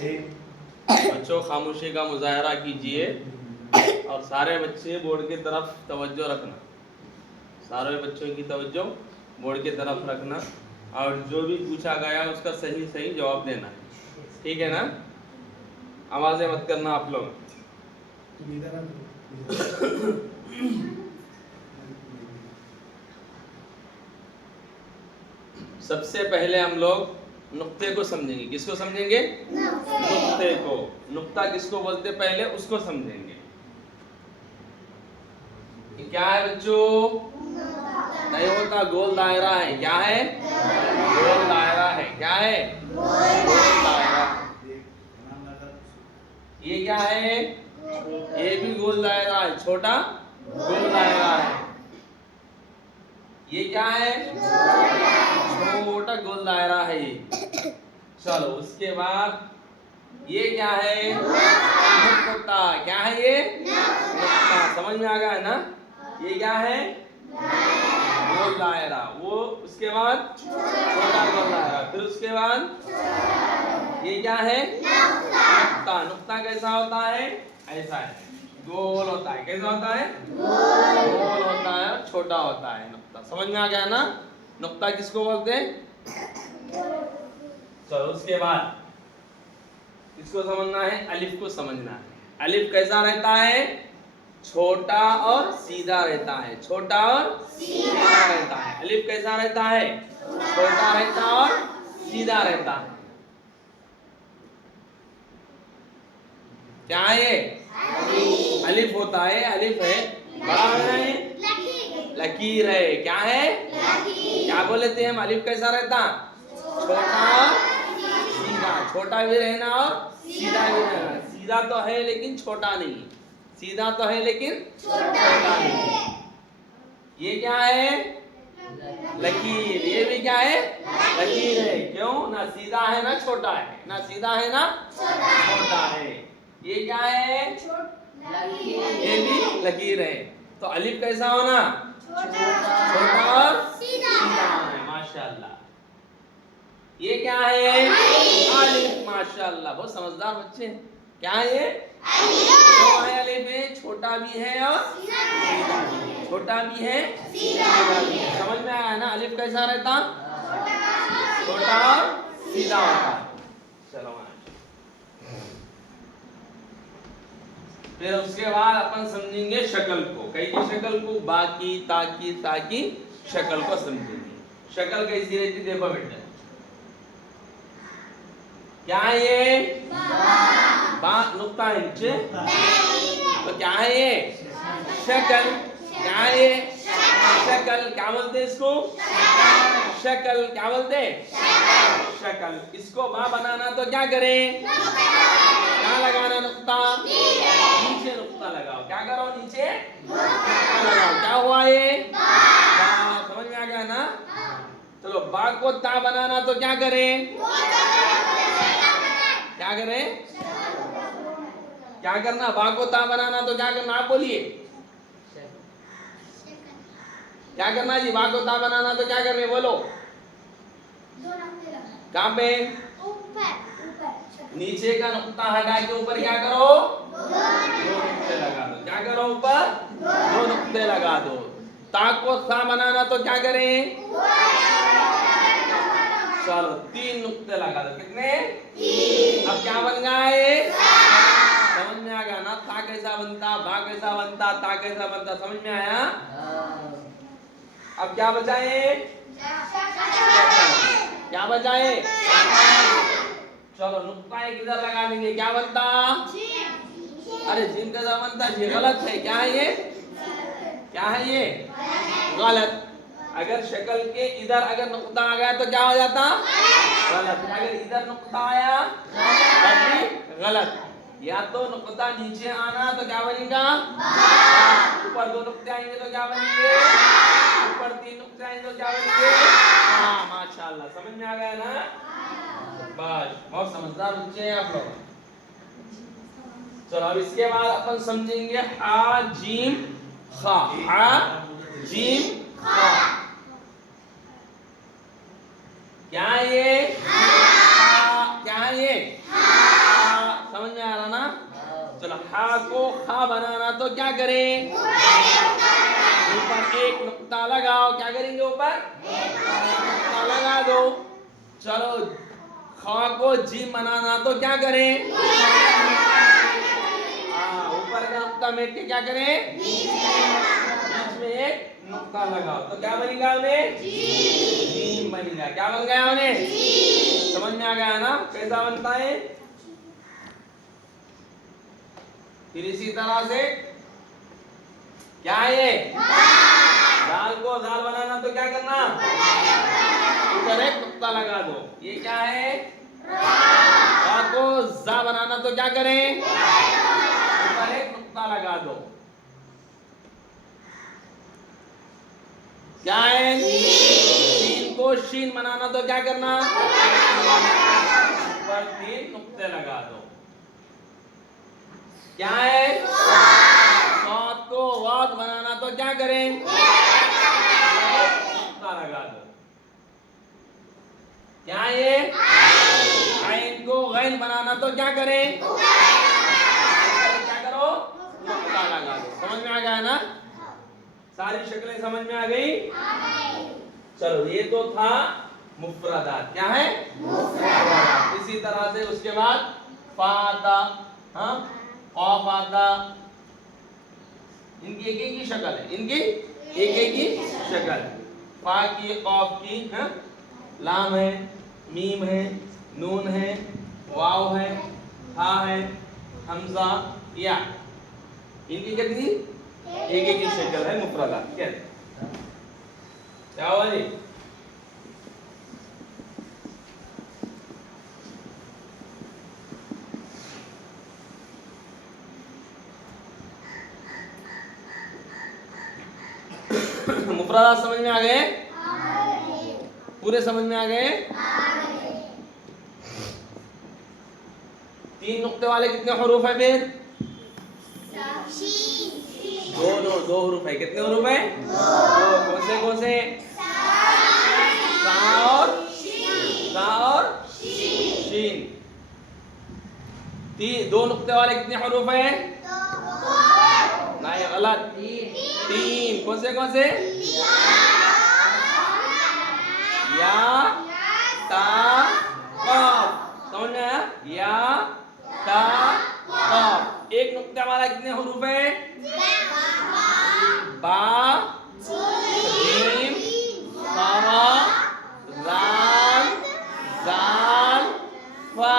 बच्चों खामोशी का मुजाहरा कीजिए और सारे बच्चे बोर्ड की तरफ तवज्जो रखना। सारे बच्चों की तवज्जो बोर्ड की तरफ रखना और जो भी पूछा गया उसका सही सही जवाब देना। ठीक है ना? आवाज़ें मत करना आप लोग। सबसे पहले हम लोग नुक्ते को समझेंगे। किसको समझेंगे? नुक्ते को। नुक्ता किसको बोलते पहले उसको समझेंगे। क्या है बच्चों? नहीं होता, गोल दायरा है। क्या है? गोल दायरा है। क्या है? गोल दायरा। ये क्या है? ये भी गोल दायरा है, छोटा गोल दायरा है। ये क्या है? छोटा गोल दायरा है ये। चलो उसके बाद ये क्या है? नुक्ता। क्या है ये? नुक्ता। समझ में आ गया है ना? ये क्या है? गोल दायरा। वो उसके बाद छोटा गोल दायरा। फिर उसके बाद ये क्या है? नुक्ता। नुक्ता कैसा होता है? ऐसा है, गोल होता है। कैसा होता है? गोल होता है और छोटा होता है नुक्ता। समझ में आ गया ना? नुक्ता किसको बोलते हैं? चलो उसके बाद किसको समझना है? अलिफ को समझना है। अलिफ कैसा रहता है? छोटा और सीधा रहता है। छोटा और सीधा रहता है। अलिफ कैसा रहता है? छोटा रहता और सीधा रहता है। क्या है ये? अलिफ होता है। अलिफ है, बड़ा है, लकीर है। क्या है? क्या बोलते हैं हम? अलिफ कैसा रहता? छोटा और सीधा। छोटा भी रहना और सीधा भी रहना। सीधा तो है लेकिन छोटा नहीं। सीधा तो है लेकिन छोटा नहीं। ये क्या है? लकीर। ये भी क्या है? लकीर है। क्यों? ना सीधा है ना छोटा है। ना सीधा है ना छोटा है। ये क्या है? ये भी लकीर है। तो अलिफ कैसा होना? छोटा और सीधा है। माशाल्लाह। ये क्या है? अलिफ। माशाल्लाह, बहुत समझदार बच्चे हैं। क्या है ये? क्यों है अलिफ? है छोटा भी है और सीधा भी है। छोटा भी है, सीधा भी है। समझ में आया ना? अलिफ कैसा रहता? छोटा और सीधा होता है। चलो फिर उसके बाद अपन समझेंगे शक्ल को। कई की शक्ल को? बाकी, ताकी, ताकी शक्ल को समझेंगे। शक्ल कैसी रहती? देखो बेटा, क्या है ये? बा नुक्ता है नीचे। तो क्या है ये? शक्ल। क्या है ये? शक्ल। क्या बोलते हैं इसको? शक्ल। क्या बोलते हैं? शक्ल। इसको बा बनाना तो क्या करें? क्या लगाना? नुक्ता नीचे नुक्ता लगाओ। क्या करो? नीचे नुक्ता लगाओ। क्या हुआ ये? बा। समझ में आ गया ना? चलो बा को ता बनाना तो क्या करें? क्या करें? क्या करना? बा को ता बनाना तो क्या करना? आप बोलिए, क्या करना जी? बा को ता बनाना तो क्या करना है? बोलो। कहाँ पे? नीचे का नुक्ता हटा के ऊपर क्या करो? दो नुक्ते लगा दो। क्या करो? ऊपर दो नुक्ते लगा दो। ता को सा बनाना तो क्या करें? चलो 3 नुक्ते लगा दो। कितने? 3। अब क्या बन गया ये? समझ में आ गया ना? ता कैसा बनता, बा कैसा बनता, ता कैसा बनता? समझ में आया? अब क्या बचा ये? क्या बचा ये? चलो नुक्ता एक इधर लगा देंगे। क्या बनता? अरे जिम कैसा बनता? ये गलत है। क्या है ये? क्या है ये? गलत। अगर शक्ल के इधर अगर नुक्ता आ गया तो क्या हो जाता? गलत। अगर इधर नुक्ता आया तब भी गलत। या तो नुक्ता नीचे आना तो क्या बनेगा? ऊपर 2 नुक्ते आएंगे तो क्या बनेंगे? ऊपर 3 नुक्ते आएंगे तो क्या बनेंगे? हाँ, माशाल्लाह। समझ में आ गया ना? बस, बहुत समझदार बच्चे हैं आप लोग। चलो अब इसके बाद अपन समझेंगे हा जीम खा। हा जीम खा। क्या है ये? क्या है ये? और हा को खा बनाना तो क्या करें? ऊपर एक नुक्ता लगाओ। क्या करेंगे? ऊपर नुक्ता लगा दो। चलो खा को जीम बनाना तो क्या करें? ऊपर का नुक्ता मिट के क्या करें? बीच में एक नुक्ता लगाओ तो क्या बनेगा? उन्हें जीम बन गया। क्या बन गया? उन्हें समझ में आ गया ना कैसा बनता है? फिर इसी तरह से क्या है ये? दाल को दाल बनाना तो क्या करना? ऊपर एक नुक्ता लगा दो। ये क्या है? रा को जा बनाना तो क्या करें? ऊपर एक नुक्ता लगा दो। क्या है? शीन को शीन बनाना तो क्या करना? ऊपर 3 नुक्ते लगा दो। क्या है? स्वाद को वाद बनाना तो क्या करें? नुक्ता लगा दो। क्या ये? आइन को गैन बनाना तो क्या करें? क्या करो? नुक्ता लगा दो। समझ में आ गया ना? सारी शक्लें समझ में आ गई? चलो ये तो था मुफ्रदात। क्या है? मुफ्रदात। इसी तरह से उसके बाद फादा, हाँ, ऑफ आता, इनकी एक एक ही शक्ल है। इनकी एक एक ही शक्ल है। फा की, ऑफ की, हाँ, लाम है, मीम है, नून है, वाव है, हा है, हमजा, या। इनकी कितनी? एक एक ही शक्ल है मुफ्रदात। क्या हुआ जी? मुफ्रदात समझ में आ गए? पूरे समझ में आ गए? 3 नुक्ते वाले कितने हरूफ है फिर? दो हरूफ है। कितने हरूफ है? दो। कौन से? सा और शीन। 2 नुक्ते वाले कितने हरूफ है? नहीं, गलत। 3। कौन से? या, ता, काफ। समझ में आया? या, ता, काफ। 1 नुक्ते वाला कितने हरूफ है? बा, जीम, फा, राल, जाल, फा,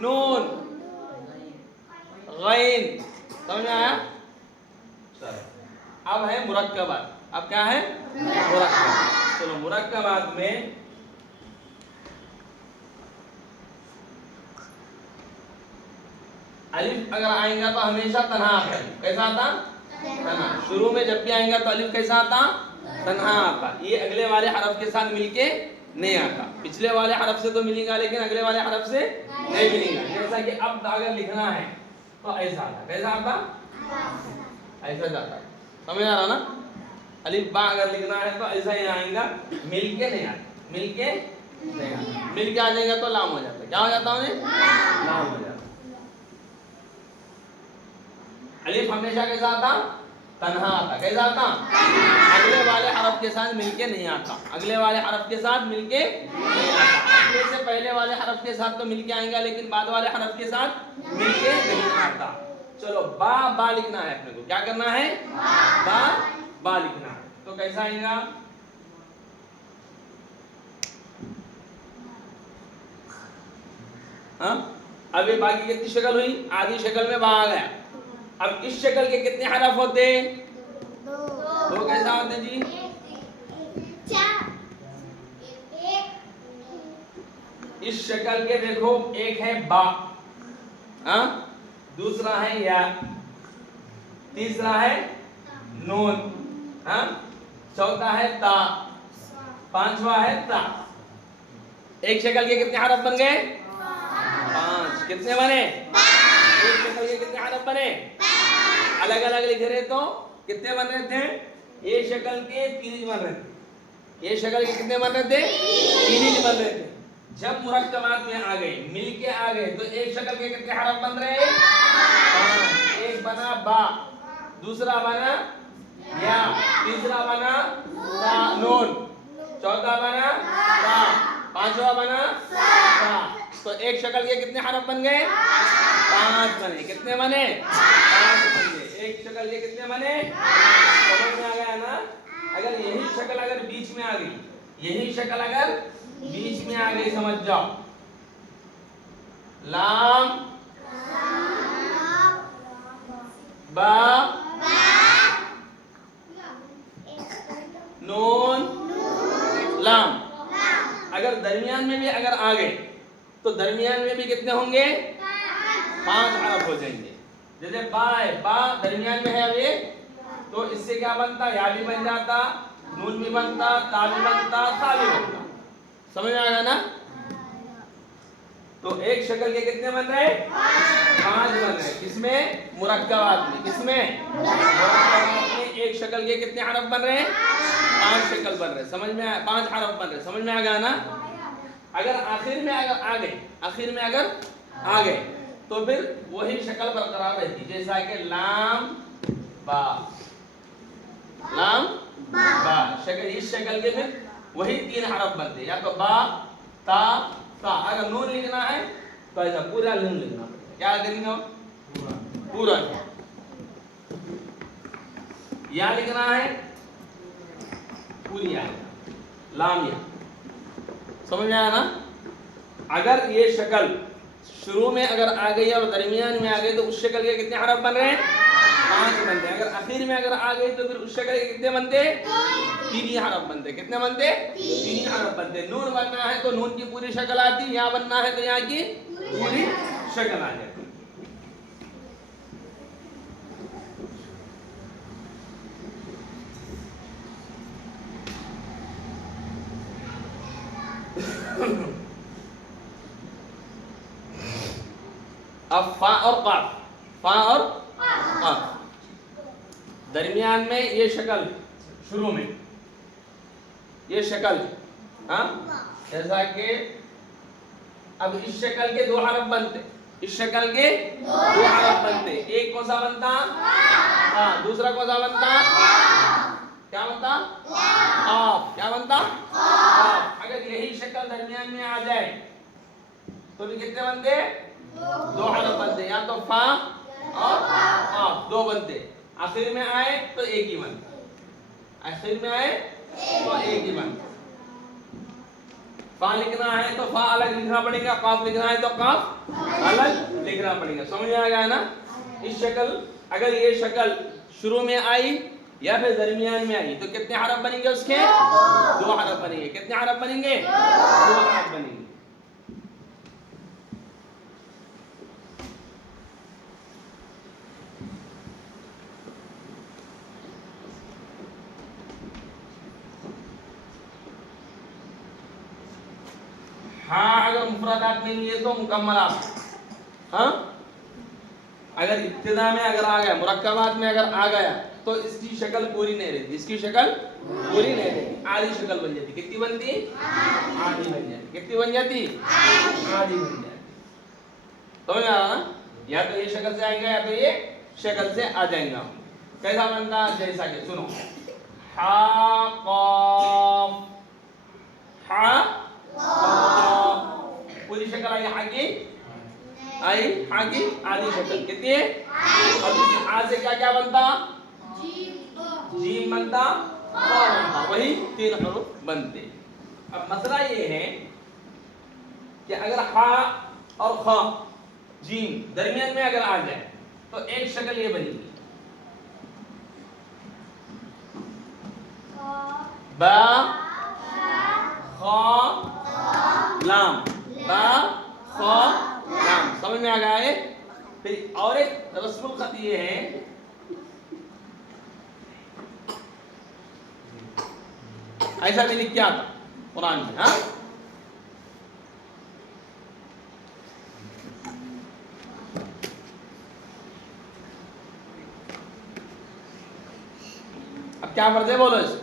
नून, गैन। समझ में आया? अब है मुरक्कबात। अब क्या है? मुरक्कबात। चलो मुरक्कबात में अलिफ अगर आएगा तो हमेशा तन्हा आता। कैसा आता? तन्हा। शुरू में जब भी आएगा तो अलिफ कैसा आता? तन्हा आता। ये अगले वाले हरफ के साथ मिलके नहीं आता। पिछले वाले हरफ से तो मिलेगा लेकिन अगले वाले हरफ से नहीं मिलेगा। जैसा कि अब अगर लिखना है तो ऐसा आता। कैसा आता? ऐसा जाता है। समझ आ रहा ना? अलिफ बा अगर लिखना है तो ऐसा ही आएगा, मिलके नहीं आता। मिलके आ जाएगा तो लाम हो जाता है। क्या हो जाता है? लाम हो जाता। अलिफ हमेशा कैसा आता? तन्हा आता। कैसा आता? अगले वाले हरफ के साथ मिलके नहीं आता। अगले वाले हरफ के साथ मिलके नहीं आता। अगले से पहले वाले हरफ के साथ तो मिलके आएगा लेकिन बाद वाले हरफ के साथ मिलके नहीं आता। चलो बा लिखना है अपने को। क्या करना है? बा लिखना है। तो कैसा आएगा? हाँ, अब ये बाकी कितनी शक्ल हुई? आधी शक्ल में बा आ गया। अब इस शक्ल के कितने हरफ होते? 2। कैसा होते जी? इस शक्ल के देखो, एक है बा, हाँ, दूसरा है या, तीसरा है नून, हाँ, चौथा है ता, 5वां है ता। एक शक्ल के कितने हरफ बन गए? 5। कितने बने? एक शक्ल के कितने हरफ बने? अलग अलग लिख रहे तो कितने बन रहे थे? ये शक्ल के 3 बन रहे थे। ये शक्ल के कितने बन रहे थे? 3 बन रहे थे। जब मुरक्कबात में आ गए, मिलके आ गए, तो एक शक्ल के कितने हरफ बन रहे हैं? 5। एक बना बा, दूसरा बना या, तीसरा बना नून, चौथा बना ता, पांचवा बना ता। तो एक शक्ल के कितने हरफ बन गए? 5 बने। कितने बने? 5 बन गए। एक शक्ल के कितने बने? समझ में आ गया ना? अगर यही शक्ल अगर बीच में आ गई, यही शक्ल अगर बीच में आ गई, समझ जाओ, लाम बा नून लाम। अगर दरमियान में भी अगर आ गए तो दरमियान में भी कितने होंगे? 5 हरफ हो जाएंगे। जैसे बा है, बा दरमियान में है अभी, तो इससे क्या बनता? या भी बन जाता, नून भी बनता, ता भी बनता, ता भी बनता। समझ में आ गया ना? तो एक शक्ल के कितने बन रहे? 5 बन रहे। किसमें? मुरक्कबात में। किसमें? मुरक्कबात में एक शक्ल के कितने हरफ बन रहे? 5 शक्ल बन रहे। समझ में आया? 5 हरफ बन रहे। समझ में आ गया ना? अगर आखिर में अगर आ गए, आखिर में अगर आ गए तो फिर वही शक्ल बरकरार रहती, जैसा कि लाम बा, लाम बा शक्ल। इस शक्ल के फिर वही 3 हरफ बनते, या तो बा ता ता। अगर नून लिखना है तो ऐसा पूरा नून लिखना पड़ेगा। क्या लिखना? पूरा। या लिखना है पूरी या, लाम या। समझ में आया ना? अगर ये शक्ल शुरू में अगर आ गई और दरमियान में आ गई तो उस शक्ल के कितने हरफ बन रहे हैं? 5 बनते। अगर आखिर में अगर आ गई तो फिर उस शक्ल के कितने बनते? 3 ही हरफ बनते। कितने बनते? 3 ही हरफ बनते। नून बनना है तो नून की पूरी शक्ल आती, या बनना है तो यहाँ की पूरी शक्ल आ जाती। अब फा और काफ, फा और काफ दरमियान में ये शक्ल, शुरू में ये शक्ल, हाँ, जैसा कि अब इस शक्ल के 2 हरफ बनते, इस शक्ल के 2 हरफ बनते। एक कौन सा बनता? हाँ। दूसरा कौन सा बनता? क्या बनता? काफ। क्या बनता? काफ। अगर यही शक्ल दरमियान में आ जाए तो भी कितने बनते? 2 हरफ बनते, या तो फा और काफ, 2 बनते। आखिर में आए तो एक ही बनता, आखिर में आए तो एक ही बनता। फा लिखना है तो फा अलग लिखना पड़ेगा, काफ लिखना है तो काफ अलग लिखना पड़ेगा। समझ में आ गया ना? इस शक्ल, अगर ये शक्ल शुरू में आई या फिर दरमियान में आई तो कितने हरफ बनेंगे उसके? 2 हरफ बनेंगे। कितने हरफ बनेंगे? 2 हरफ बनेंगे। हाँ, अगर मुफरदात में लिए तो मुकम्मलात। हाँ, अगर इब्तिदा में अगर आ गया, मुरक्कबात में अगर आ गया तो इसकी शक्ल पूरी नहीं रहती, इसकी शक्ल पूरी नहीं रहती, आधी शक्ल बन जाती। कितनी बनती? आधी बन जाती। कितनी बन जाती? आधी बन जाती। समझ आ रहा ना? या तो ये शक्ल से आएंगे या तो ये शक्ल से आ जाएंगे। कैसा बनता? जैसा कि सुनो, हा काफ, हा पूरी शक्ल आई, हा की आई, हा की आधी शक्ल। कितनी है? अब इस आ से क्या क्या बनता? जीम बनता, ता बनता, वही 3 हरूफ बनते। अब मसला ये है कि अगर हा और खा, जीम दरमियान में अगर आ जाए तो एक शक्ल ये बनेगी, बा खा लाम, बा खा लाम। समझ में आ गया है? फिर और एक रस्मुल खत ये है, ऐसा भी लिख के आता कुरान में। हाँ, अब क्या पढ़ते बोलो इसे?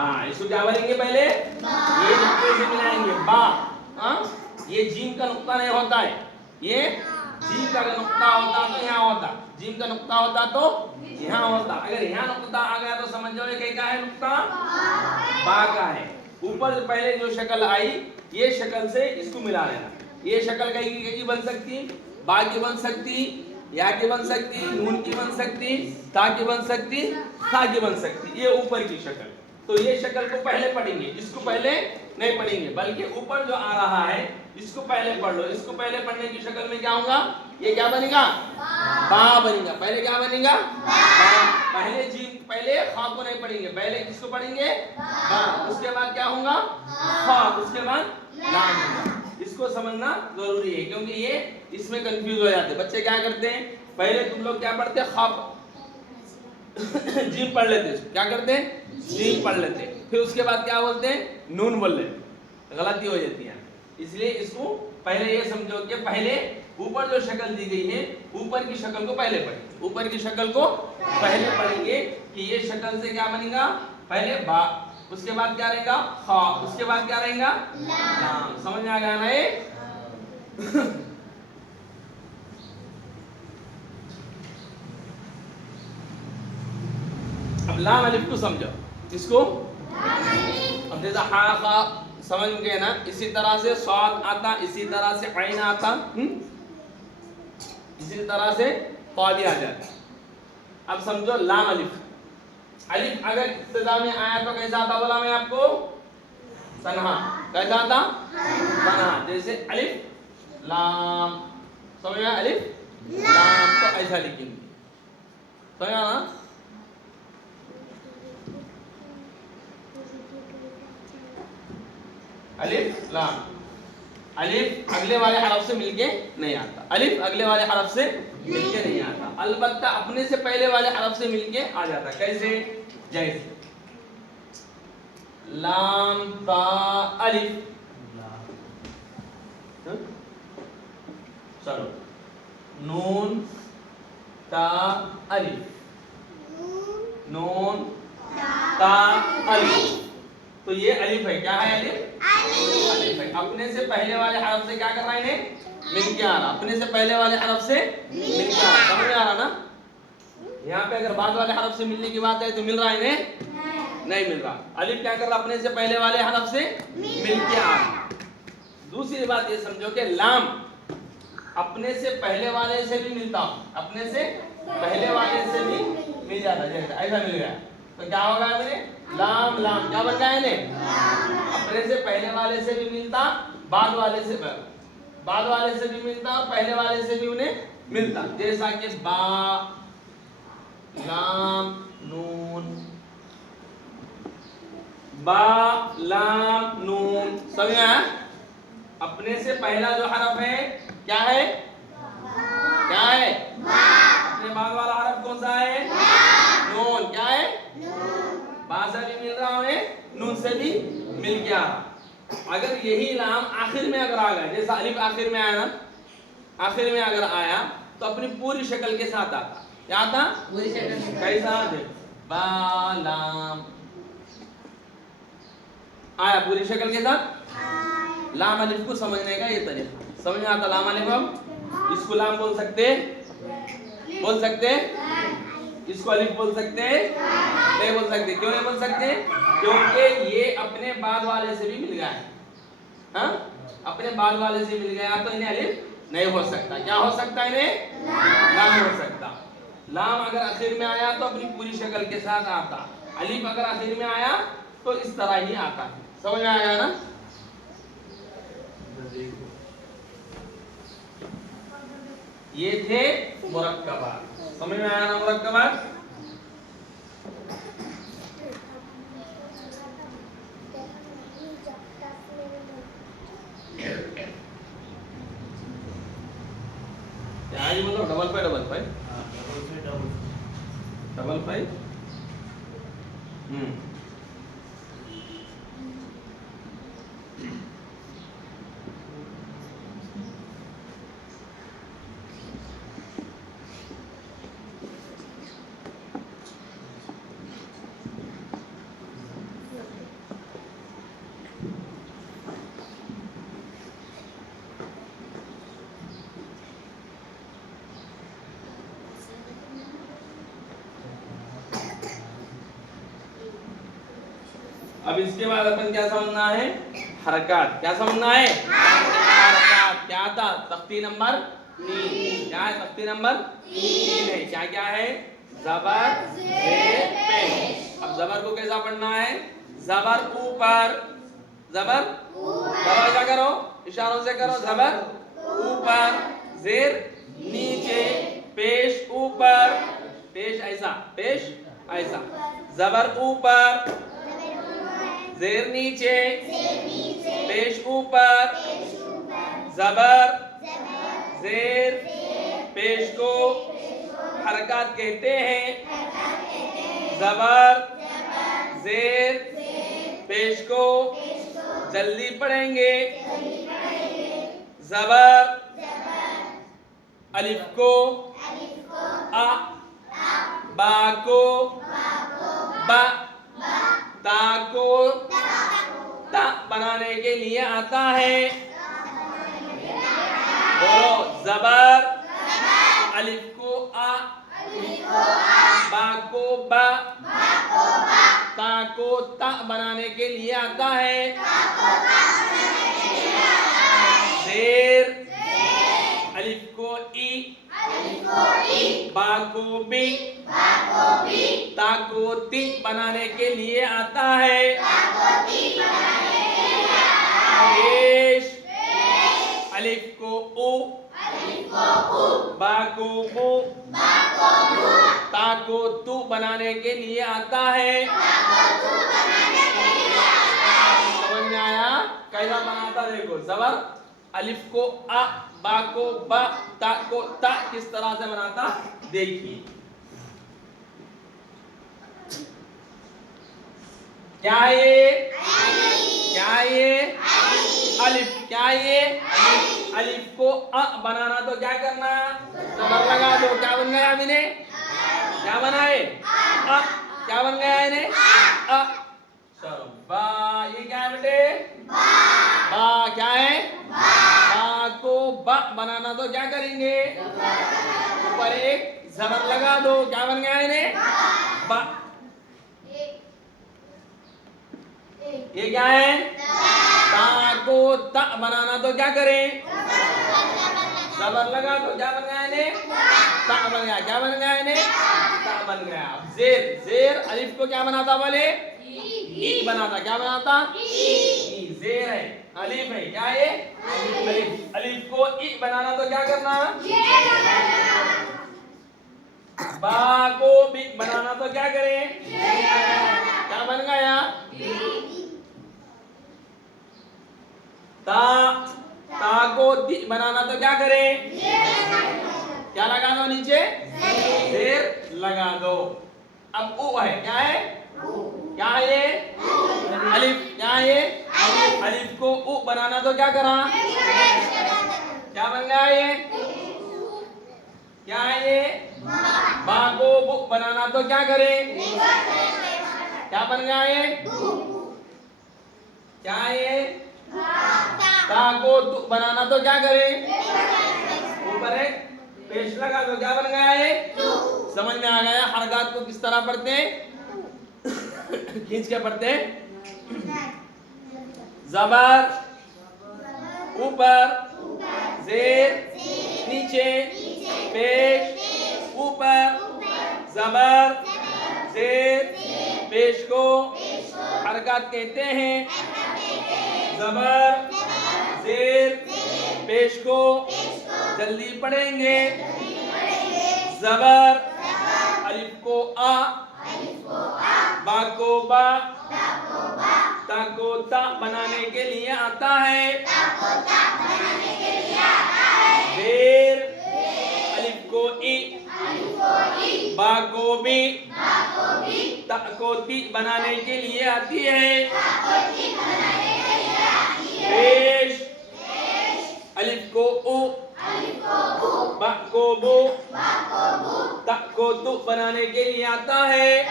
हाँ, इसको क्या बोलेंगे पहले? ये नुक्ते से मिलाएंगे बा। हाँ, ये जीम का नुक्ता नहीं होता है, ये जीम का नुक्ता होता तो यहाँ होता, जीम का नुक्ता होता तो यहाँ होता। अगर यहाँ नुक्ता आ गया तो समझ जाओ ये क्या है, नुक्ता बा का है। ऊपर से पहले जो शक्ल आई, ये शक्ल से इसको मिला लेना। ये शक्ल कहीं बन सकती, बा की बन सकती, या की बन सकती, नून की बन सकती, ता की बन सकती, था की बन सकती। ये ऊपर की शक्ल, तो ये शक्ल को पहले पढ़ेंगे, इसको पहले नहीं पढ़ेंगे, बल्कि ऊपर जो आ रहा है इसको पहले पढ़ लो। इसको पहले पढ़ने की शक्ल में क्या होगा, ये क्या बनेगा, बा बनेगा। पहले क्या बनेगा, बा। पहले जीम, पहले खा को नहीं पढ़ेंगे, पहले किसको पढ़ेंगे, बा। उसके बाद क्या होगा, खा, उसके बाद लाम होगा। इसको समझना जरूरी है, क्योंकि ये इसमें कंफ्यूज हो जाते हैं बच्चे। क्या करते हैं, पहले तुम लोग क्या पढ़ते हैं, खा जीम पढ़ लेते, क्या करते हैं, जीम पढ़ लेते, फिर उसके बाद क्या बोलते हैं, नून बोल लेते, गलती हो जाती है। इसलिए इसको पहले ये समझो कि पहले ऊपर जो शक्ल दी गई है, ऊपर की शक्ल को पहले पढ़ेंगे, ऊपर की शक्ल को पहले पढ़ेंगे कि ये शक्ल से क्या बनेगा, पहले बा, उसके बाद क्या रहेगा, खा, उसके बाद क्या रहेगा, लाम। समझ में आ गया ना ये? अब लाम अलिफ को समझो, इसको अब जैसा हा खा समझ गए ना, इसी तरह से स्वाद आता, इसी तरह से आइन आता, इसी तरह से क़ा भी आ जाता। अब समझो लाम अलिफ। अलिफ अगर इब्तिदा में आया तो कैसा आता, बोला मैं आपको, सनहा। कैसा आता, सनहा। जैसे अलिफ लाम, समझ में आया, अलिफ लाम तो ऐसा लिखेंगे, समझ में आया ना? अलिफ लाम, अलिफ अगले वाले हरफ से मिलके नहीं आता, अलिफ अगले वाले हरफ से मिलके नहीं आता, अलबत्ता अपने से पहले वाले हरफ से मिलके आ जाता। कैसे, जैसे लाम ता अलिफ, चलो नून ता अलिफ, नून ता अलिफ, तो ये अलिफ है। क्या है, अलिफ, अलिफ है। अपने से पहले वाले हरफ से क्या कर रहा है, इन्हें मिलके आ रहा, अपने से पहले वाले हरफ से मिलके आ रहा। समझ में आ रहा ना? यहाँ पे अगर बाद वाले हरफ से मिलने की बात है तो मिल रहा है, इन्हें नहीं मिल रहा। अलिफ क्या कर रहा, अपने से पहले वाले हरफ से मिलके आ रहा। दूसरी बात ये समझो कि लाम अपने से पहले वाले से भी मिलता, अपने से पहले वाले से भी मिल जाता, जैसे ऐसा मिल गया तो क्या होगा, मेरे लाम लाम क्या बन गया इन्हें, अपने से पहले वाले से भी मिलता, बाद वाले से भी मिलता, और पहले वाले से भी उन्हें मिलता। जैसा कि बा लाम नून, बा लाम नून, समझ में आया? अपने से पहला जो हरफ है क्या है, क्या है, अपने बाद वाला हरफ कौन सा है, नून। क्या है, बा से भी मिल रहा है, नून से भी मिल गया। अगर यही लाम आखिर में अगर आ गया, जैसा अलिफ आखिर में आया ना, आखिर में अगर आया तो अपनी पूरी शक्ल के साथ आता। क्या आता, पूरी शक्ल। कैसा, बा लाम आया पूरी शक्ल के साथ। लाम अलिफ को समझने का ये तरीका, समझ में आता लाम अलिफ? हम इसको लाम बोल सकते, बोल सकते, इसको अलिफ बोल सकते, नहीं बोल सकते। क्यों नहीं बोल सकते, क्योंकि ये अपने बाद वाले से भी मिल गया है। हाँ, अपने बाद वाले से मिल गया तो इन्हें अलिफ नहीं हो सकता। क्या हो सकता है, इन्हें लाम हो सकता। लाम अगर आखिर में आया तो अपनी पूरी शक्ल के साथ आता, अलिफ अगर आखिर में आया तो इस तरह ही आता है। समझ में आया ना? ये थे मुरक्कबात। समझ में आया ना मुरक्कबात? मतलब डबल फाइव, डबल फाइव। अब इसके बाद अपन क्या समझना है? हरकत। क्या समझना है? हरकत। क्या था? तख्ती नंबर 3। क्या है तख्ती नंबर 3 है? क्या क्या है? जबर, जेर, पेश। अब जबर को कैसा पढ़ना है? जबर ऊपर, जबर जबर क्या करो? इशारों से करो। जबर ऊपर, जेर नीचे, पेश ऊपर, पेश ऐसा, पेश ऐसा। जबर ऊपर, जेर नीचे, पेश ऊपर, जबर, जेर, पेश को हरकत कहते हैं। जबर, जेर, पेश को जल्दी पढ़ेंगे। जबर, अलिफ को अ, बा को ब, ता को ता बनाने के लिए आता है। बोलो जबर, अलिफ को अ, बा को ब, ता को ता बनाने के लिए आता है। जेर, अलिफ को ई, बा को बी, ता को ती बनाने के लिए आता है। पेश, अलिफ को उ, बा को बु, ता को तू बनाने के लिए आता है। समझ में आया? कैसा बनाता देखो। जबर अलिफ को अ, बा को ब, ता को ता किस तरह से बनाता देखिए। क्या है ये? क्या है ये? अलिफ। क्या है ये? अलिफ को अ बनाना तो क्या करना? जबर लगा दो। क्या बन गया अभी ने? क्या बना है? अ। क्या बन गया इन्हें? अ। चलो बा, ये क्या है बेटे? बा। क्या है? बा को ब बनाना तो क्या करेंगे? ऊपर एक जबर लगा दो। क्या बन गया इन्हें? बा। ये क्या है? ता को ता बनाना तो क्या करें? जबर लगा दो। क्या बन गया इन्हें? ता बन गया। क्या बन गया इन्हें? ता बन गया। जेर, जेर अलिफ को क्या बनाता बोले? ई बनाता। क्या बनाता? ई। जेर है, अलिफ है। क्या है? अलिफ। अलिफ को ई बनाना तो क्या करना? बा को बी बनाना तो क्या करें? क्या बन गया? ता, ता को ती बनाना तो क्या करें? क्या लगा दो नीचे? जेर लगा दो। अब उ है। क्या है? क्या है ये? अलिफ। क्या है ये? अलिफ को उ बनाना तो क्या करा? क्या बन गया ये? क्या है ये? बा को बु बनाना तो क्या करें? क्या बन गया ये? क्या है ये? ता को तु बनाना तो क्या करें? ऊपर एक पेश लगा दो। क्या बन गया ये? समझ में आ गया हरकत को किस तरह पढ़ते हैं? खींच के पढ़ते हैं। जबर ऊपर, जेर नीचे, पेश ऊपर, जबर जेर पेश को हरकत कहते हैं। जबर जेर पेश को जल्दी पढ़ेंगे। जबर अलिफ को आ, बा को बा, ता को ता बनाने के लिए आता है। जेर अलिफ को ई, बा को बी, ता को ती बनाने के लिए आती है। पेश अलिफ को उ, बा को बु, ता को तु बनाने के लिए आता है।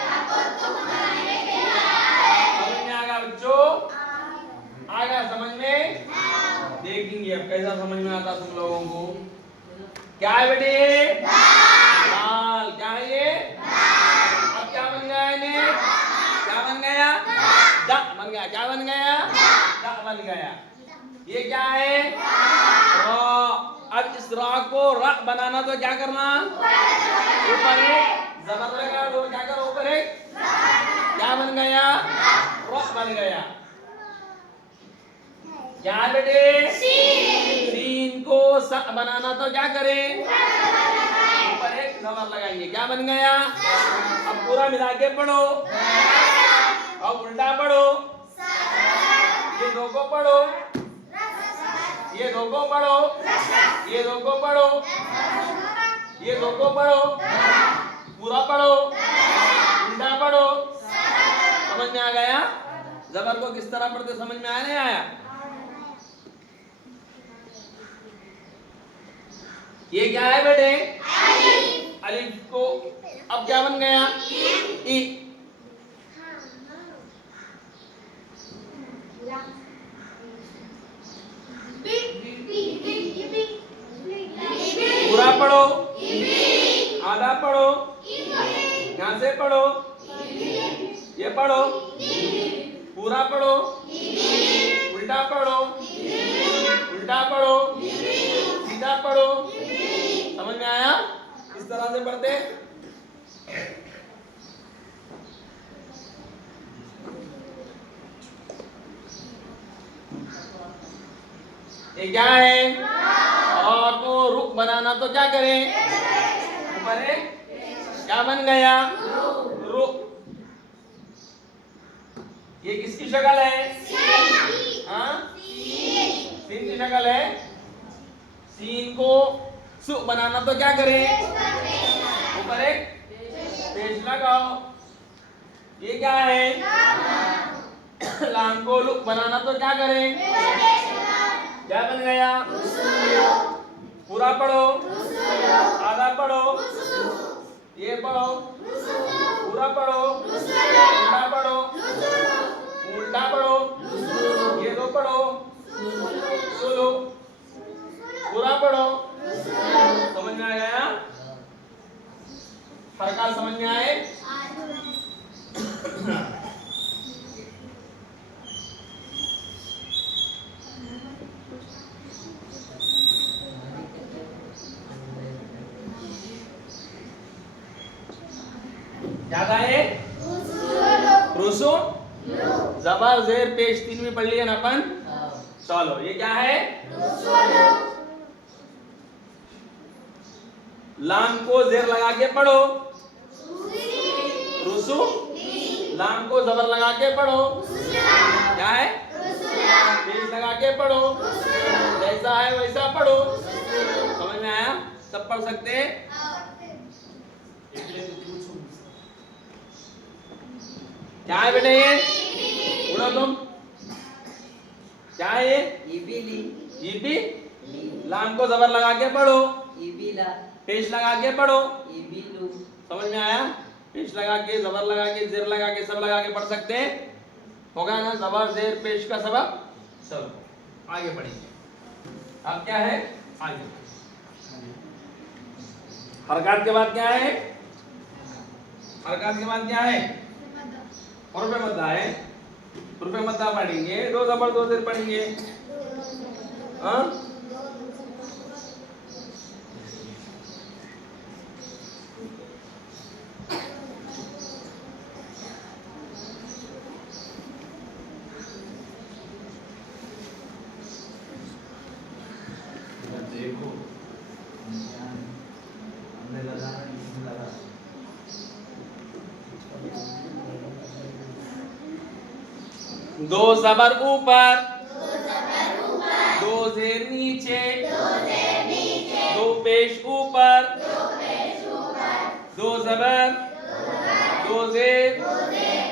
समझ में आ गया बच्चों? आ गया समझ में? देखेंगे अब कैसा समझ में आता तुम लोगों को। क्या है बेटे? दाल। क्या है ये? अब क्या बन गया इन्हें? क्या बन गया? दा बन गया। क्या बन गया? दा बन गया। ये क्या है? रा। अब इस रा को रा बनाना तो क्या करना? ऊपर एक जबर लगा दो। क्या करो? ऊपर एक क्या बन गया? रा बन गया। क्या बेटे? सीन को स बनाना तो क्या करें? ऊपर एक जबर लगाएंगे। क्या बन गया? अब पूरा मिला के पढ़ो। अब उल्टा पढ़ो। ये दो को पढ़ो, ये दो को पढ़ो, ये दो को पढ़ो, ये दो को पढ़ो, पूरा पढ़ो, उल्टा पढ़ो। समझ में आ गया? जबर को किस तरह पढ़ते समझ में आया नहीं आया? ये क्या है बेटे? अलिफ को अब क्या बन गया? ई। पूरा पढ़ो, आधा पढ़ो, यहाँ से पढ़ो, ये पढ़ो, पूरा पढ़ो, उल्टा पढ़ो, उल्टा पढ़ो, सीधा पढ़ो। समझ में आया? इस तरह से पढ़ते। ये क्या है? और को रुख बनाना तो क्या करें? ऊपर है क्या बन गया? रुख। ये किसकी शक्ल है? हाँ, सीन की शक्ल है। सीन को सु बनाना तो क्या करें? ऊपर एक पेश लगाओ। ये क्या है? लाम को लुक बनाना तो क्या करें? क्या बन गया? पूरा पढ़ो, आधा पढ़ो, ये पढ़ो, पूरा पढ़ो, उल्टा पढ़ो, उल्टा पढ़ो, ये दो पढ़ो, सुनो, पूरा पढ़ो। समझ में आ गया? हरकत समझ में आए? क्या है? रुसु जबर जेर पेश तीन में पढ़ लिया ना अपन। चलो ये क्या है? लाम को जेर लगा के पढ़ो। रुसु। लाम को जबर लगा के पढ़ो। क्या है? पेश लगा के पढ़ो। जैसा है वैसा पढ़ो। समझ में आया? सब पढ़ सकते हैं? क्या है बेटे ये? उड़ो तुम। क्या है ये? ईबी। लाम को जबर लगा के पढ़ो। पेश लगा के पढ़ो। समझ में आया? पेश लगा के, जबर लगा के, जेर लगा के, सब लगा के पढ़ सकते हैं। होगा ना? जबर जेर पेश का सबक। चलो आगे पढ़ेंगे। अब क्या है? आगे हरकत के बाद क्या है? हरकत के बाद क्या है? रुपए मद्दा है। रुपए मद्दा पढ़ेंगे। दो जबर दो जेर पढ़ेंगे। हाँ, देखो दो जबर ऊपर, दो जेर नीचे, दो पेश ऊपर, दो जबर, दो जेर,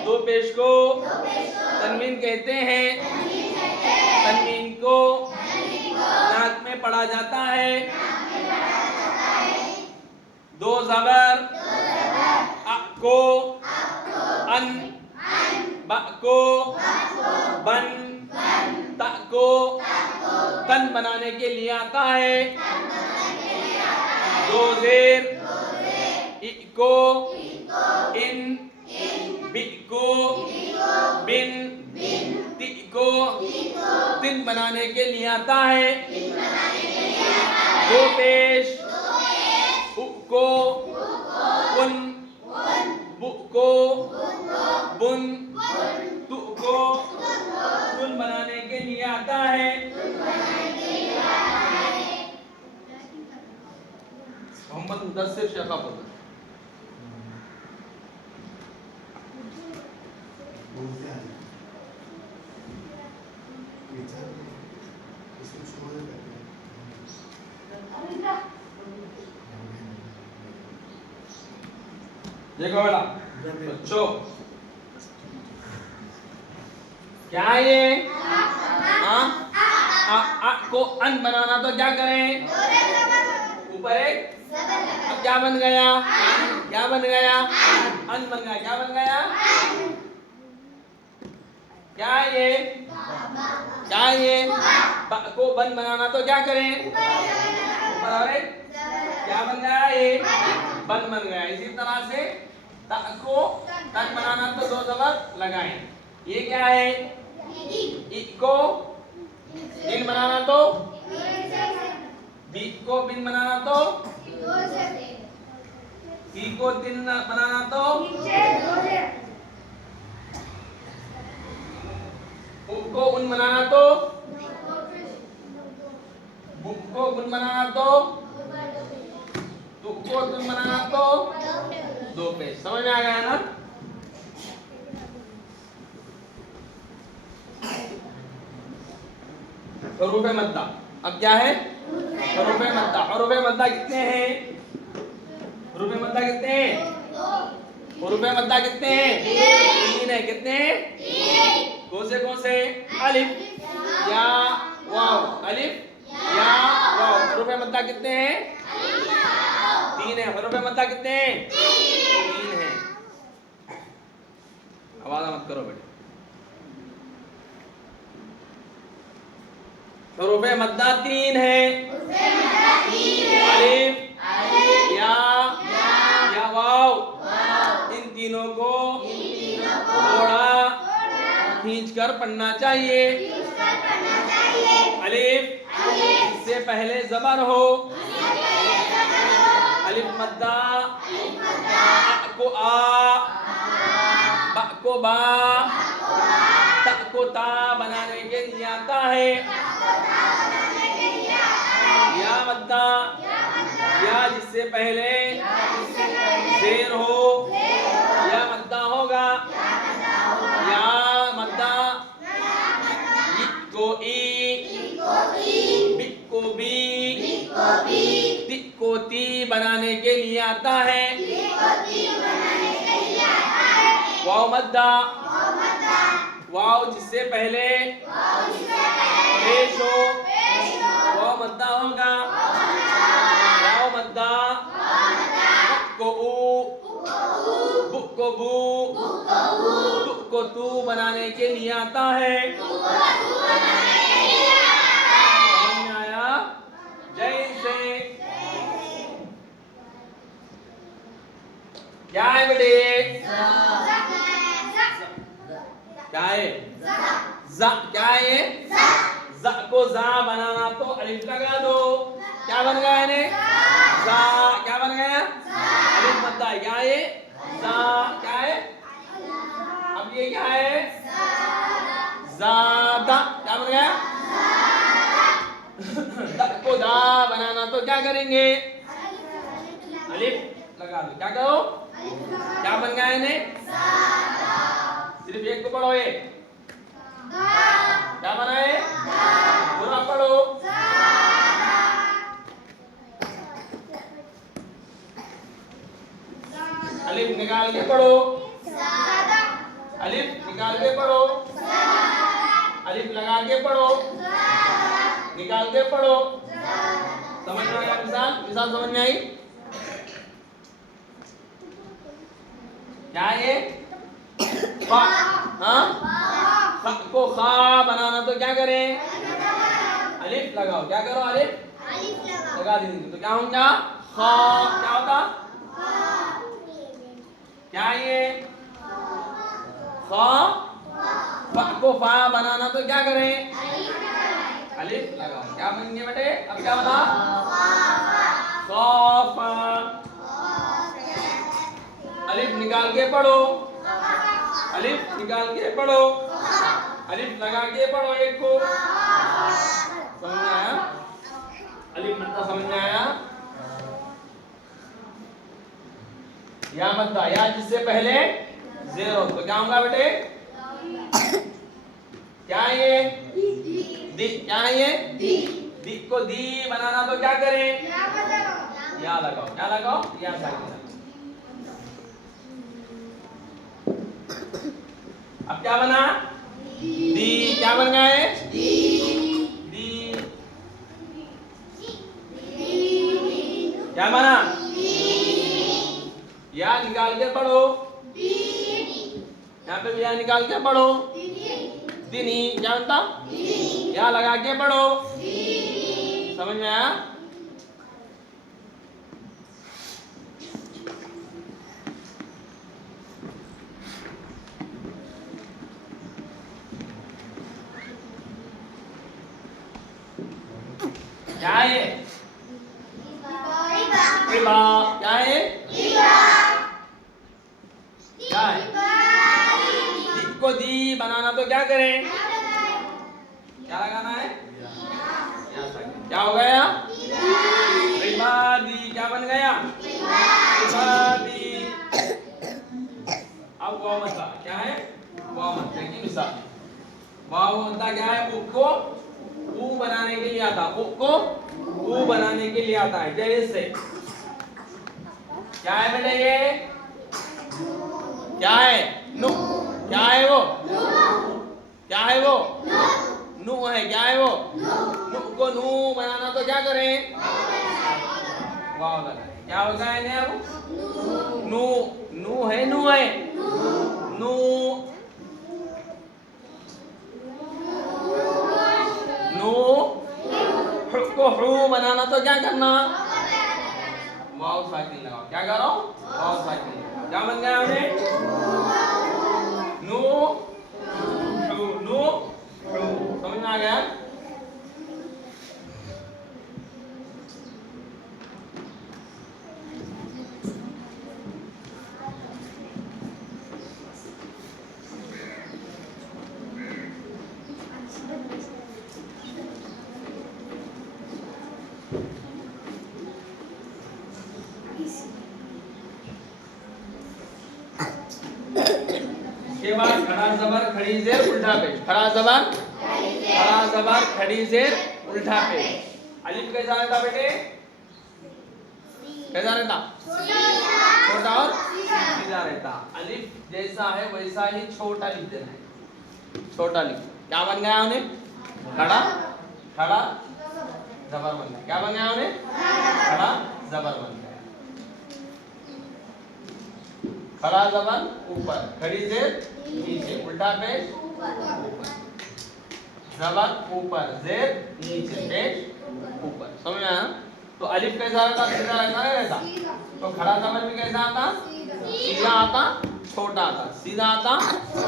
दो पेश को तनवीन कहते हैं। तनवीन को नाक में पढ़ा जाता है। दो जबर अ को अन, ब को बन, त को तन बनाने के लिए आता है। दो जेर इ को इन, बि को बिन, पिन बनाने के लिए आता है। दो पेश, उ को उन, बु को बुन, तु को तुन बनाने के लिए आता है। मोहम्मद मुदस्सिर शेखापुर। देखो बेटा बच्चों, क्या है ये? आ को अन बनाना तो क्या करें? ऊपर एक, अब क्या बन गया? क्या बन गया? अन बन गया। क्या बन गया? क्या है ये? क्या है ये? बा को बन बनाना तो क्या करें? ऊपर और एक, क्या बन गया? ये बन बन गया। इसी तरह से ता को तन बनाना तो दो जबर लगाएं। ये क्या है? इ को बिन बनाना तो, बी को बिन बनाना तो, ती को तिन बनाना तो, उ को उन बनाना तो, बु को बुन बनाना तो, तु को तुन बनाना तो, दो पेज। समझ में आ गया ना? हरूफे मद्दा। अब क्या है? हरूफे मद्दा। हरूफे मद्दा कितने हैं? हरूफे मद्दा कितने हैं? हरूफे मद्दा कितने हैं? तीन है। कितने हैं? कौन से? अलिफ, या, वाव। अलिफ, या, वाव। हरूफे मद्दा कितने हैं? तीन है। हरूफे मद्दा कितने हैं? तीन है। आवाज मत करो बेटे। हरूफे मद्दा तीन है। अलिफ, या वाव। इन तीनों को थोड़ा खींचकर पढ़ना चाहिए। अलिफ इससे पहले जबर हो। अलिफ मद्दा, आ को आ, बा को बा, ता को ता बनाने के लिए आता है। या मद्दा, या जिससे पहले शेर हो, या मद्दा होगा। या मद्दा, इ को ई, बी को बी, ती को ती बनाने के लिए आता है। वाव मद्दा, वाव जिससे पहले पेश हो, वाव मद्दा होगा। वाव मद्दा, को ऊ, बु को बू, तु को तू बनाने के लिए आता है। समझ में आया? जय से क्या है बेटे? क्या है? जा। क्या है ये? जा को जा बनाना तो अलिफ लगा दो। क्या बन गया इन्हें? जा। क्या बन गया? अलिफ मद्दा। क्या है ये? जा। क्या है? अब ये क्या है? ज़ादा। क्या बन गया? दा को दा बनाना तो क्या करेंगे? अलिफ लगा दो। क्या करो? क्या बन गया इन्हें? सिर्फ एक को पढ़ो। ये क्या बना है? पूरा पढ़ो। अलिफ निकाल के पढ़ो। अलिफ निकाल के पढ़ो। अलिफ लगा के पढ़ो। निकाल के पढ़ो। समझ में आया? मिसाल मिसाल समझ में आई? क्या ये? फा। हाँ, खा को खा बनाना तो क्या करें? अलिफ लगाओ। क्या करो? अलिफ लगा देंगे तो क्या होगा? खा। क्या होगा? क्या ये? खा। फा को फा बनाना तो क्या करें? लिखेंगे बेटे। अब क्या बना? कॉफ। अलिफ निकाल के पढ़ो, अलिफ निकाल के पढ़ो, अलिफ लगा के पढ़ो एक को। समझ में आया? अलिफ मद्दा समझ में आया? या मद्दा, या जिससे पहले जेरो, तो क्या होगा बेटे? क्या है ये? दी। क्या है ये? दी को दी बनाना तो क्या करें? या लगाओ। क्या लगाओ? या साइन। अब क्या बना? दी। क्या बन गया है? दी। क्या बना? या निकाल के पढ़ो, यहाँ पे भी या निकाल के पढ़ो। दिनी। क्या बनता? या लगा के पढ़ो। समझ में आया? क्या है? रिबा। क्या है? क्या है? दी को दी बनाना तो क्या करें? क्या लगाना है? क्या हो गया? रिबा दी। क्या बन गया? रिबा दी। अब वाव मद्दा क्या है? वाव मद्दा की मिसाल। वाव मद्दा क्या है? उ को ऊ बनाने के लिए आता, उ को ऊ बनाने के लिए आता है। जैसे क्या है बेटे ये? क्या है? नु। क्या है वो? क्या है वो? नु है। क्या है वो? नु को नू बनाना तो क्या करें? वाव लगाए। क्या होगा है अब? नू। नू है, नू है, नू। नू को हु बनाना तो क्या करना? वाव साकिन लगाओ। क्या करो? वाव साकिन। क्या बन गया हमें? नू हु। नू हु। समझ में आ गया? के बाद खड़ा जबर खड़ी जेर उल्टा पेश। खड़ा जबर खड़ा जबर खड़ी जेर उल्टा पेश। अलिफ कैसा रहता बेटे? कैसा रहता? छोटा और सीधा रहता। अलिफ जैसा है वैसा ही छोटा लिख देना है। छोटा लिख। क्या बन गया उन्हें? खड़ा खड़ा जबर बन गया। क्या बन गया उन्हें? खड़ा जबर बन गया। खड़ा जबर ऊपर, खड़ी जेर नीचे, उल्टा पेश ऊपर, जबर ऊपर, जेर नीचे, पेश ऊपर। समझ में आया? तो अलिफ कैसा रहता? सीधा रहता है रहता। तो खड़ा जबर भी कैसा आता? सीधा आता, छोटा आता। सीधा आता,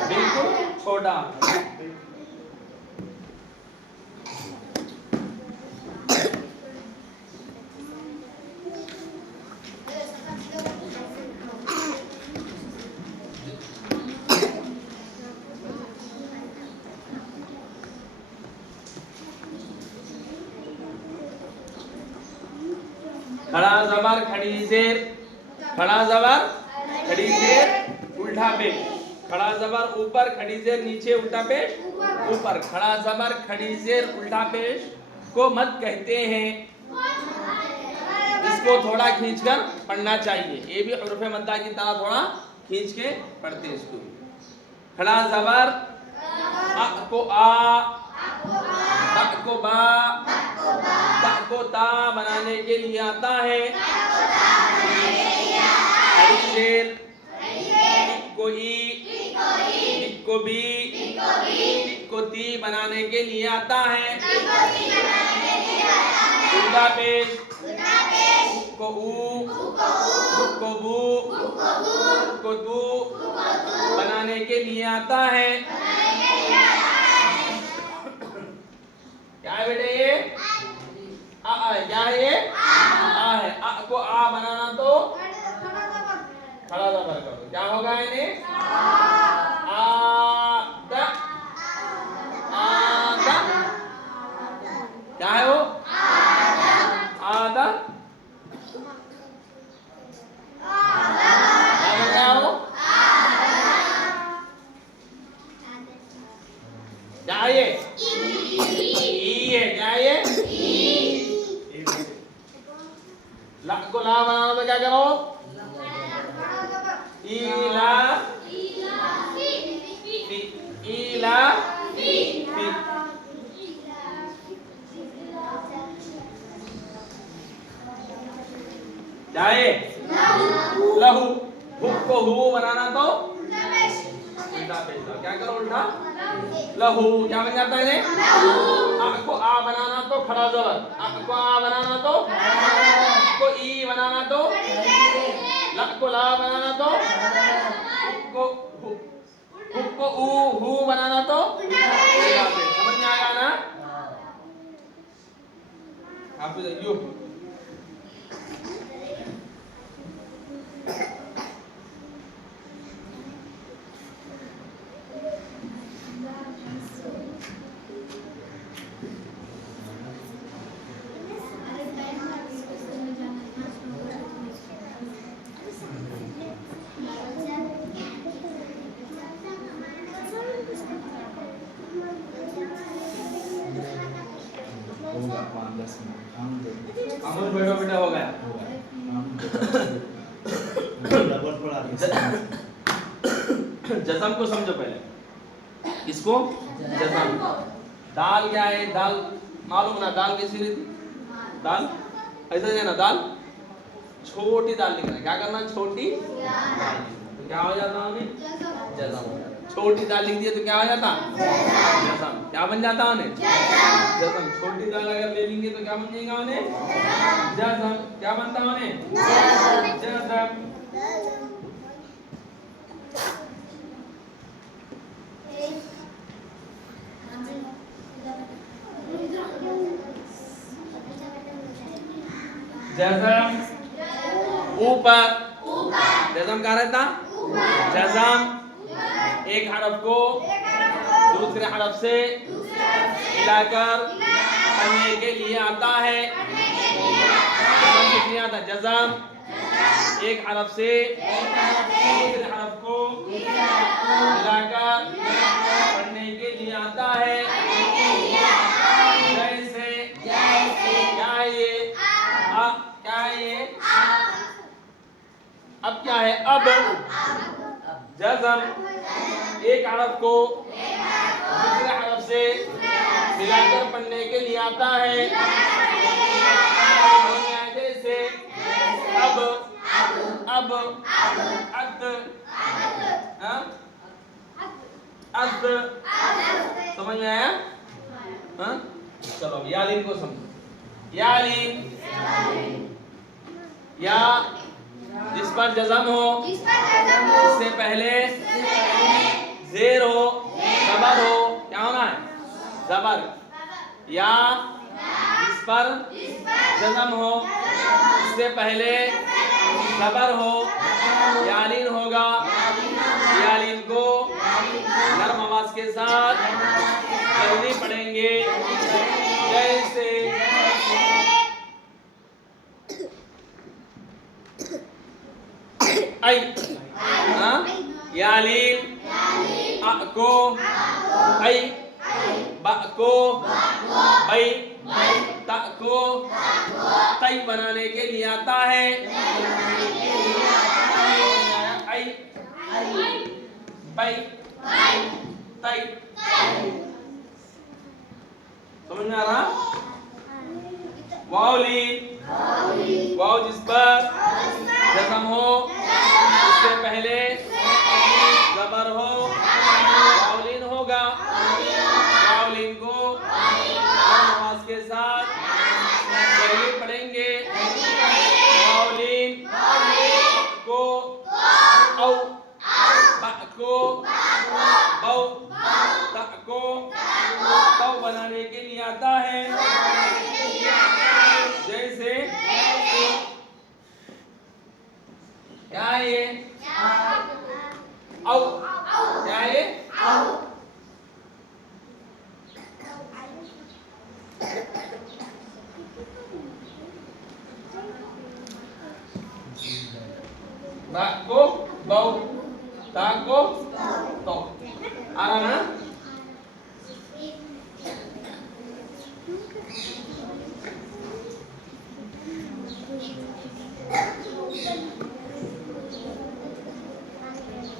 बिल्कुल छोटा आता। खड़ा जबर खड़ी जेर, खड़ा जबर खड़ी जेर उल्टा पेश। खड़ा जबर ऊपर, खड़ी जेर नीचे, उल्टा पेश ऊपर। खड़ा जबर खड़ी जेर उल्टा पेश को मत कहते हैं। इसको थोड़ा खींचकर पढ़ना चाहिए। ये भी हुरूफ मद्दा की तरह थोड़ा खींच के पढ़ते हैं इसको। खड़ा जबर अ को आ, ता को बा, ता को ता बनाने के लिए आता है। खड़ी जेर को ई, को बी, को ती बनाने के लिए आता है। उल्टा पेश को ऊ, को बू, को तू बनाने के लिए आता है। क्या है बेटे ये? है। क्या है ये? आ है। आ को आ बनाना तो खड़ा जबर करो। क्या होगा इन्हें? आद। आद क्या है वो? आदा। क्या बन गया वो? क्या है ये? ई है। क्या है ये? ला को ला बनाना तो क्या करो? ईला फी। ईला फी। जाए लहू। हु को हु बनाना तो उल्टा पेश दो। क्या करो? उल्टा लहू। क्या बन जाता है इन्हें? आ को आ बनाना तो खड़ा जबर। आ को आ बनाना तो को ई बनाना तो ला को ला बनाना तो को हु को ऊ हु बनाना तो समझ में आया ना? आप यू अमन बैठो बेटा हो गया। जज़म को समझो पहले। इसको जज़म। दाल क्या है? दाल मालूम ना? दाल कैसी रहती? दाल ऐसा है ना? दाल छोटी दाल लिखना है। क्या करना? छोटी दाल। तो क्या हो जाता है? जज़म। छोटी दाल लिख दिया तो क्या हो जाता? जज़म। क्या बन जाता है? जज़म। छोटी दाल अगर ले लेंगे तो क्या बन जाएगा उन्हें? जज़म। क्या बनता है उन्हें? जज़म। जज़म ऊपर। जज़म क्या रहता? जज़म एक हरफ को दूसरे हरफ से मिलाकर पढ़ने के लिए आता है। आता जज़म एक हरफ से दूसरे हरफ को मिलाकर पढ़ने के लिए आता है। जैसे क्या है ये? क्या है ये? अब क्या है? अब जज़म एक हरफ को दूसरे हरफ से मिलाकर पढ़ने के लिए आता है। जैसे अब अद अद। समझ में आया? हाँ चलो यालीन को समझो। यालीन या जिस पर जज़म हो इससे पहले ज़ेर हो ज़बर हो। क्या होना है? ज़बर। या जिस पर जज़म हो इससे पहले ज़बर हो यालीन होगा। यालीन को नर्म आवाज के साथ जल्दी पढ़ेंगे। जैसे आई। यालीन अ को आई, ब को बई, त को तई बनाने के लिए आता है। आई बई तई। समझ में आ रहा? वाउलीन वाव जिस पर जज़म हो इससे पहले ज़बर हो वाउलीन होगा। वाउलीन को आवाज के साथ पहले पढ़ेंगे। वाउलीन को औ, ब को बौ, त को तौ बनाने के लिए आता है। जैसे क्या है ये? औ। क्या है ये? बा को बौ, ता को तो। आ रहा ना?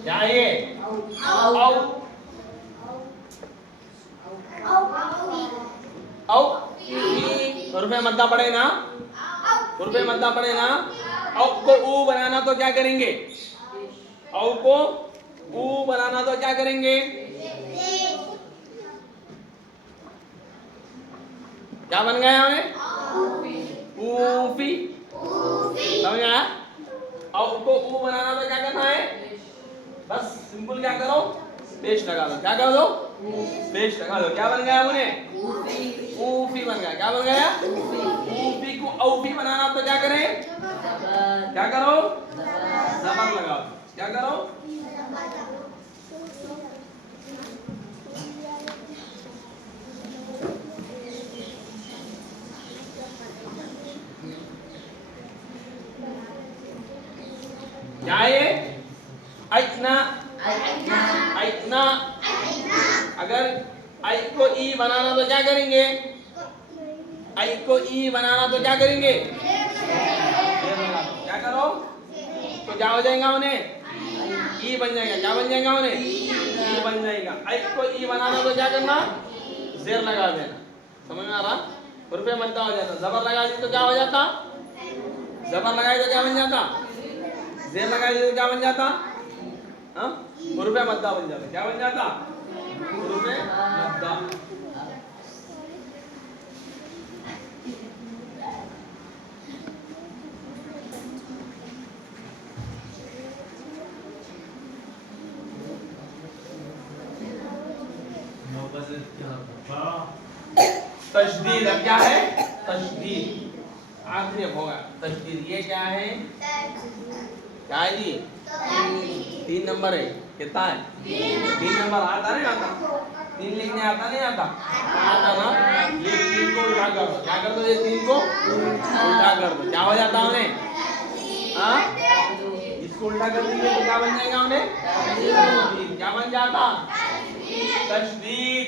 क्या है ये? औ। औ रुपये मद्दा पड़े ना? रुपये मद्दा पड़े ना? औ को ऊ बनाना तो क्या करेंगे? औ को ऊ बनाना तो क्या करेंगे? क्या बन गया हमें? ऊफी। समझ आया? औ को ऊ बनाना तो क्या करना है? बस सिंपल क्या करो? पेश लगा दो। क्या कर दो? पेश लगा दो। क्या बन गया उन्हें? ऊफी बन गया। क्या बन गया? ऊफी को औफी बनाना तो क्या करें? क्या करो? जबर लगाओ। क्या करो? क्या ये? ऐना। ऐना। अगर आई को ई बनाना तो क्या करेंगे? आई को ई बनाना तो क्या करेंगे? क्या करो? तो क्या हो जाएगा उन्हें? ई बन जाएगा। क्या बन जाएगा उन्हें? ई बन जाएगा। आई को ई बनाना तो क्या करना? जेर लगा देना। समझ में आ रहा? रुपये मद्दा हो जाता। जबर लगा दी तो क्या हो जाता? जबर लगाई तो क्या बन जाता? जेर लगाई तो क्या बन जाता? हाँ? रुपये मद्दा बन जाता। क्या बन जाता? रुपये मद्दा। तशदीद। अब क्या है? तशदीद। आखिरी अब होगा तशदीद। ये क्या है? क्या है जी? 3 नंबर है। कितना है? 3 नंबर आता नहीं आता? 3 लिखने आता नहीं आता? आता ना? ये 3 को उल्टा कर दो। क्या कर दो? ये 3 को उल्टा कर दो। क्या हो जाता उन्हें? हाँ? इसको उल्टा कर दीजिए तो क्या बन जाएगा उन्हें? क्या बन जाता? तशदीद।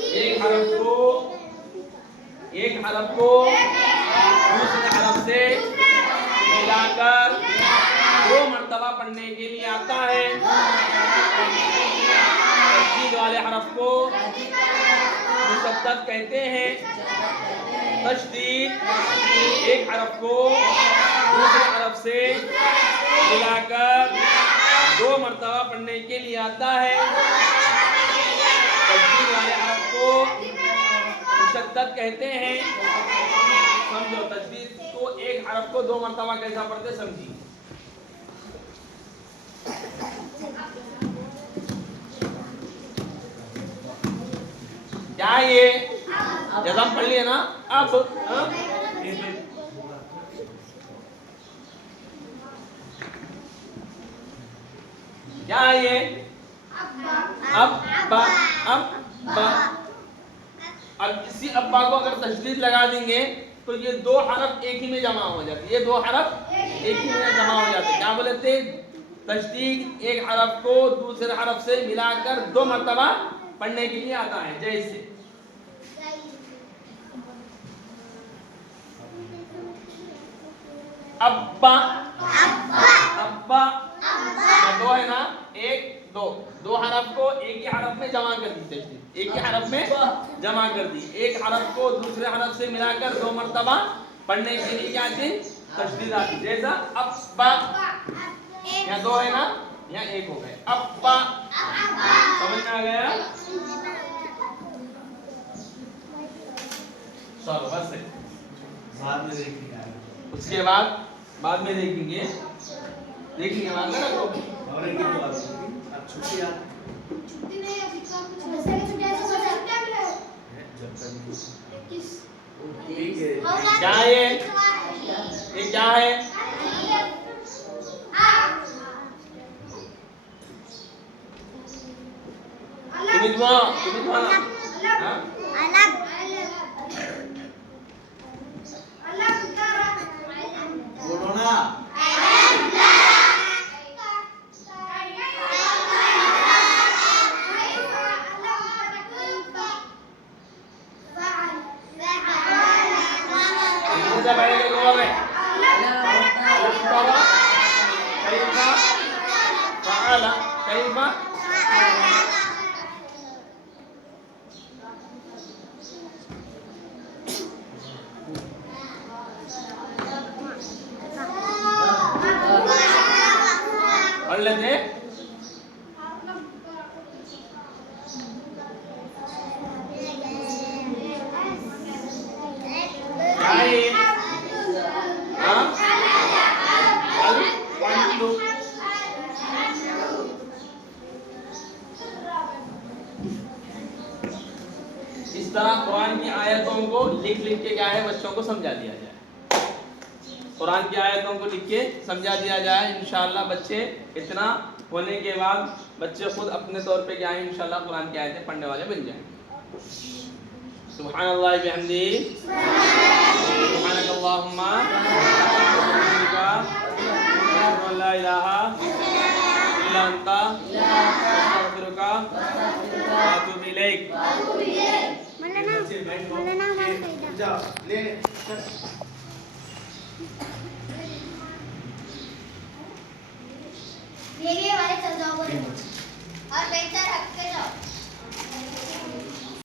एक हरफ को दूसरे हरफ से मिलाकर 2 मर्तबा पढ़ने के लिए आता है। तशदीद वाले हरफ को मुशद्दद कहते हैं। तशदीद एक हरफ को दूसरे हरफ से मिलाकर 2 मर्तबा पढ़ने के लिए आता है। तशदीद वाले हरफ को मुशद्दद कहते हैं। समझो तशदीद को एक हरफ को 2 मर्तबा कैसा पढ़ते समझिए। क्या ये? जज़म पढ़ लिए ना? अब क्या ये? अब्बा। अब्बा। अब इसी अब्बा को अगर तशदीद लगा देंगे तो ये 2 हरफ एक ही में जमा हो जाते। ये 2 हरफ एक ही में जमा हो जाते। क्या बोले थे? तशदीद एक हरफ को दूसरे हरफ से मिलाकर 2 मर्तबा पढ़ने के लिए आता है। जैसे अब्बा। अब्बा। 2 है ना? 1 2 2 हरफ को एक ही हरफ में जमा कर दी। तशदीद एक ही हरफ में जमा कर दी। एक हरफ को दूसरे हरफ से मिलाकर 2 मर्तबा पढ़ने के लिए क्या आती? तशदीद आती। जैसा अब्बा। यहाँ 2 है ना? यहाँ 1 हो गए। अब्बा। समझ में आ गया? चलो बस बाद में देखेंगे। उसके बाद में देखेंगे बाद में ना और एक बात छुट्टी नहीं अभी तो कुछ वैसे की छुट्टी है तो जब तक क्या है ये क्या है? तुम्हें हाँ? बोलो ना। कितने पढ़ेंगे तुम लोग? कैफा फअला कैफा पढ़ लेते हैं। क्या है ये? हाँ? वन टू इस तरह कुरान की आयतों को लिख लिख के क्या है बच्चों को समझा दिया जाए। कुरान की आयतों को लिख के समझा दिया जाए। इंशाअल्लाह बच्चे इतना होने के बाद बच्चे खुद अपने तौर पे क्या है इंशाअल्लाह कुरान की आयतें पढ़ने वाले बन जाएंगे। सुब्हानल्लाह बिहम्दी सुब्हानकल्लाहुम्मा ला इलाहा इल्ला अंता अस्तगफिरुका व अतूबु इलैक। ये वाले चल जाओ और बेहतर